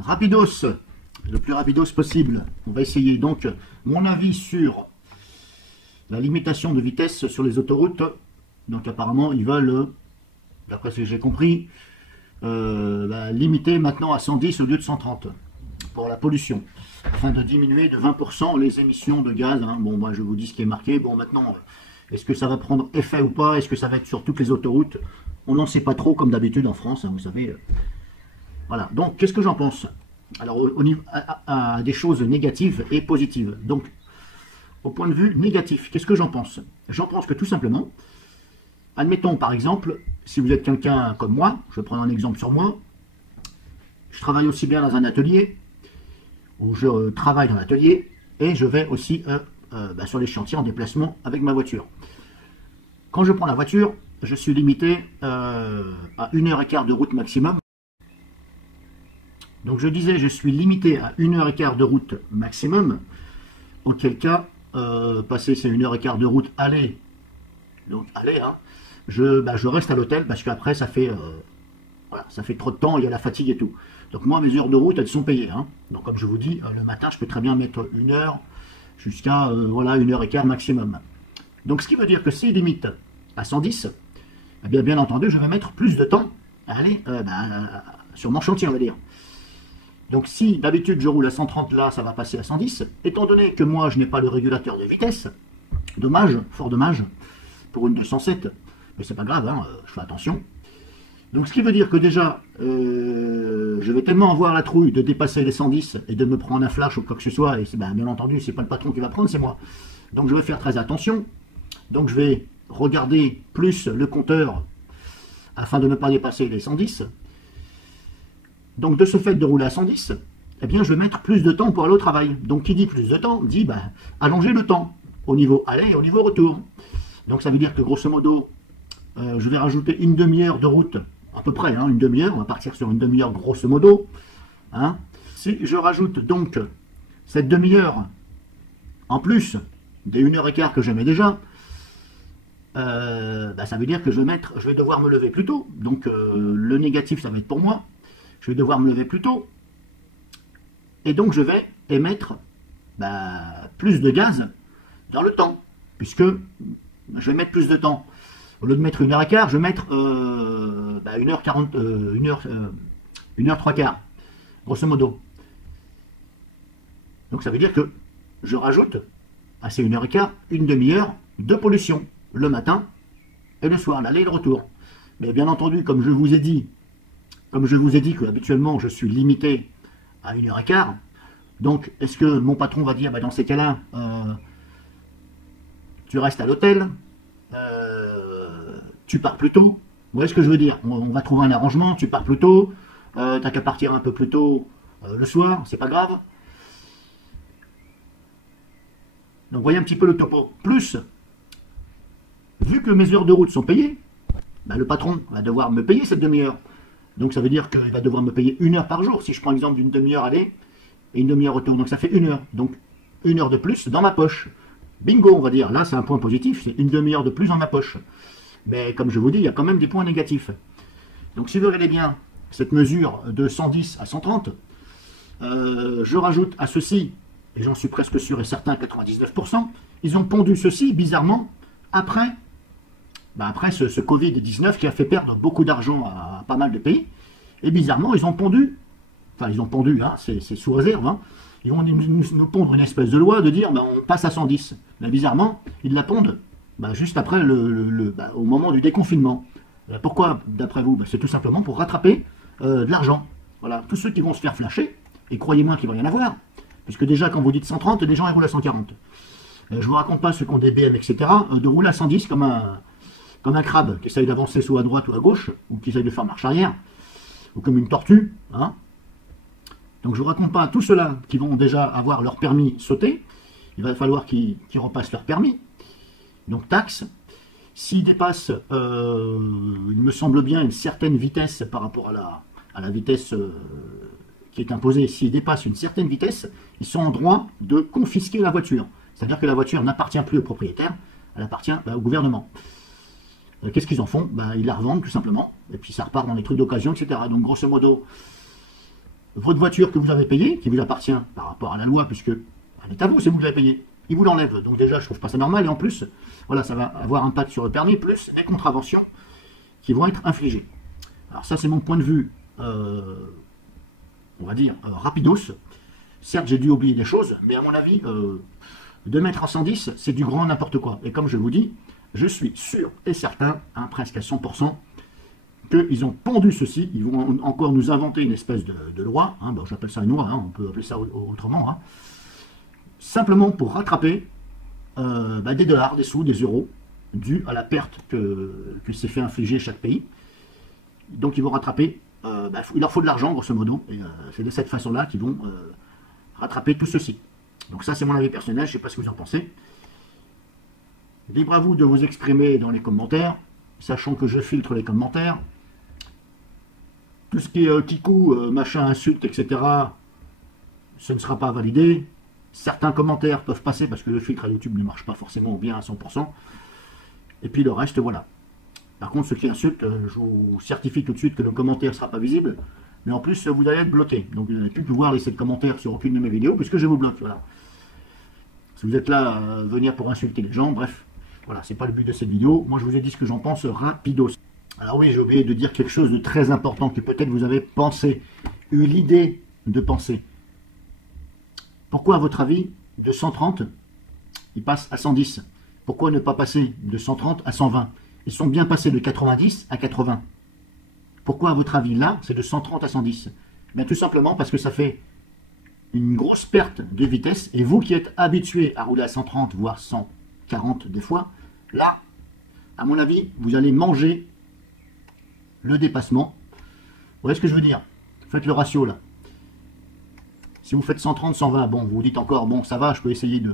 Rapidos, le plus rapidos possible. On va essayer donc mon avis sur la limitation de vitesse sur les autoroutes. Donc apparemment ils veulent, d'après ce que j'ai compris, limiter maintenant à 110 au lieu de 130 pour la pollution, afin de diminuer de 20% les émissions de gaz. Bon, moi je vous dis ce qui est marqué. Bon, maintenant, est-ce que ça va prendre effet ou pas? Est-ce que ça va être sur toutes les autoroutes? On n'en sait pas trop, comme d'habitude en France, vous savez. Voilà, donc qu'est-ce que j'en pense? Alors, au niveau, à des choses négatives et positives. Donc, au point de vue négatif, qu'est-ce que j'en pense? J'en pense que tout simplement, admettons par exemple, si vous êtes quelqu'un comme moi, je vais prendre un exemple sur moi, je travaille aussi bien dans un atelier, où je travaille dans l'atelier, et je vais aussi sur les chantiers en déplacement avec ma voiture. Quand je prends la voiture, je suis limité à 1h15 de route maximum. Donc je disais, je suis limité à 1h15 de route maximum, auquel cas, passer ces 1h15 de route aller, donc aller, je reste à l'hôtel parce qu'après ça fait, ça fait trop de temps, il y a la fatigue et tout. Donc moi, mes heures de route, elles sont payées. Donc comme je vous dis, le matin, je peux très bien mettre 1 heure jusqu'à 1h15 maximum. Donc ce qui veut dire que si limite à 110, eh bien entendu, je vais mettre plus de temps à aller sur mon chantier, on va dire. Donc si d'habitude je roule à 130, là ça va passer à 110, étant donné que moi je n'ai pas le régulateur de vitesse, dommage, fort dommage, pour une 207, mais c'est pas grave, je fais attention. Donc ce qui veut dire que déjà, je vais tellement avoir la trouille de dépasser les 110 et de me prendre un flash ou quoi que ce soit, et bien entendu c'est pas le patron qui va prendre, c'est moi. Donc je vais faire très attention, donc je vais regarder plus le compteur afin de ne pas dépasser les 110. Donc de ce fait de rouler à 110, eh bien je vais mettre plus de temps pour aller au travail. Donc qui dit plus de temps, dit allonger le temps, au niveau aller et au niveau retour. Donc ça veut dire que grosso modo, je vais rajouter une demi-heure de route, à peu près, une demi-heure, on va partir sur une demi-heure grosso modo. Si je rajoute donc cette demi-heure en plus des 1h15 que je mets déjà, ça veut dire que je vais devoir me lever plus tôt. Donc le négatif, ça va être pour moi. Je vais devoir me lever plus tôt. Et donc je vais émettre plus de gaz dans le temps. Puisque je vais mettre plus de temps. Au lieu de mettre 1h15, je vais mettre 1h40, 1h 3/4, grosso modo. Donc ça veut dire que je rajoute à ces 1h15 une demi-heure de pollution le matin et le soir, l'aller et le retour. Mais bien entendu, comme je vous ai dit que habituellement je suis limité à 1h15, donc est-ce que mon patron va dire dans ces cas-là, tu restes à l'hôtel, tu pars plus tôt? Vous voyez ce que je veux dire? On va trouver un arrangement, tu pars plus tôt, t'as qu'à partir un peu plus tôt le soir, c'est pas grave. Donc voyez un petit peu le topo. Plus, vu que mes heures de route sont payées, le patron va devoir me payer cette demi-heure. Donc ça veut dire qu'il va devoir me payer 1 heure par jour, si je prends l'exemple d'une demi-heure aller et une demi-heure retour. Donc ça fait 1 heure. Donc 1 heure de plus dans ma poche. Bingo, on va dire. Là, c'est un point positif, c'est une demi-heure de plus dans ma poche. Mais comme je vous dis, il y a quand même des points négatifs. Donc si vous regardez bien cette mesure de 110 à 130, je rajoute à ceci, et j'en suis presque sûr et certain, 99%, ils ont pondu ceci, bizarrement, après ce Covid-19 qui a fait perdre beaucoup d'argent à pas mal de pays. Et bizarrement, ils ont pondu, c'est sous réserve, ils vont nous pondre une espèce de loi de dire on passe à 110. Mais bizarrement, ils la pondent juste après au moment du déconfinement. Pourquoi, d'après vous? C'est tout simplement pour rattraper de l'argent. Voilà, tous ceux qui vont se faire flasher, et croyez-moi qu'il va y en avoir, puisque déjà quand vous dites 130, les gens ils roulent à 140. Je ne vous raconte pas ceux qui ont des BM, etc., de rouler à 110 comme un crabe qui essaye d'avancer soit à droite ou à gauche, ou qui essaye de faire marche arrière, ou comme une tortue. Donc je ne vous raconte pas à tous ceux-là qui vont déjà avoir leur permis sauté, il va falloir qu'ils repassent leur permis. Donc taxe, s'ils dépassent, il me semble bien, une certaine vitesse par rapport à la vitesse qui est imposée, s'ils dépassent une certaine vitesse, ils sont en droit de confisquer la voiture. C'est-à-dire que la voiture n'appartient plus au propriétaire, elle appartient au gouvernement. Qu'est-ce qu'ils en font? Ils la revendent tout simplement, et puis ça repart dans les trucs d'occasion, etc. Donc grosso modo, votre voiture que vous avez payée, qui vous appartient par rapport à la loi, puisque elle est à vous, c'est vous qui l'avez payée, il vous l'enlève. Donc déjà, je trouve pas ça normal, et en plus, voilà, ça va avoir un impact sur le permis, plus les contraventions qui vont être infligées. Alors ça, c'est mon point de vue, on va dire, rapidos. Certes, j'ai dû oublier des choses, mais à mon avis, de mettre à 110, c'est du grand n'importe quoi. Et comme je vous dis, je suis sûr et certain, hein, presque à 100%, qu'ils ont pondu ceci, ils vont encore nous inventer une espèce de loi, hein, bon, j'appelle ça une loi, hein, on peut appeler ça autrement, hein, simplement pour rattraper des dollars, des sous, des euros, dus à la perte que s'est fait infliger chaque pays. Donc ils vont rattraper, il leur faut de l'argent grosso modo, et c'est de cette façon-là qu'ils vont rattraper tout ceci. Donc ça c'est mon avis personnel, je ne sais pas ce que vous en pensez. Libre à vous de vous exprimer dans les commentaires, sachant que je filtre les commentaires. Tout ce qui est kikou, machin, insulte, etc., ce ne sera pas validé. Certains commentaires peuvent passer parce que le filtre à YouTube ne marche pas forcément bien à 100%. Et puis le reste, voilà. Par contre, ce qui insulte, je vous certifie tout de suite que le commentaire ne sera pas visible. Mais en plus, vous allez être bloqué. Donc vous n'allez plus pouvoir laisser de commentaires sur aucune de mes vidéos puisque je vous bloque. Voilà. Si vous êtes là à venir pour insulter les gens, bref. Voilà, c'est pas le but de cette vidéo. Moi, je vous ai dit ce que j'en pense rapidos. Alors oui, j'ai oublié de dire quelque chose de très important que peut-être vous avez pensé, eu l'idée de penser. Pourquoi, à votre avis, de 130, ils passent à 110? Pourquoi ne pas passer de 130 à 120? Ils sont bien passés de 90 à 80. Pourquoi, à votre avis, là, c'est de 130 à 110? Bien, tout simplement parce que ça fait une grosse perte de vitesse. Et vous qui êtes habitué à rouler à 130, voire 140 des fois, là, à mon avis, vous allez manger le dépassement. Vous voyez ce que je veux dire? Faites le ratio, là. Si vous faites 130, 120, bon, vous vous dites encore, bon, ça va, je peux essayer de...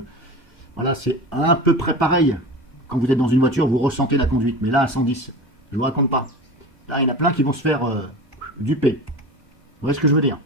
Voilà, c'est à peu près pareil. Quand vous êtes dans une voiture, vous ressentez la conduite. Mais là, à 110, je ne vous raconte pas. Là, il y en a plein qui vont se faire duper. Vous voyez ce que je veux dire?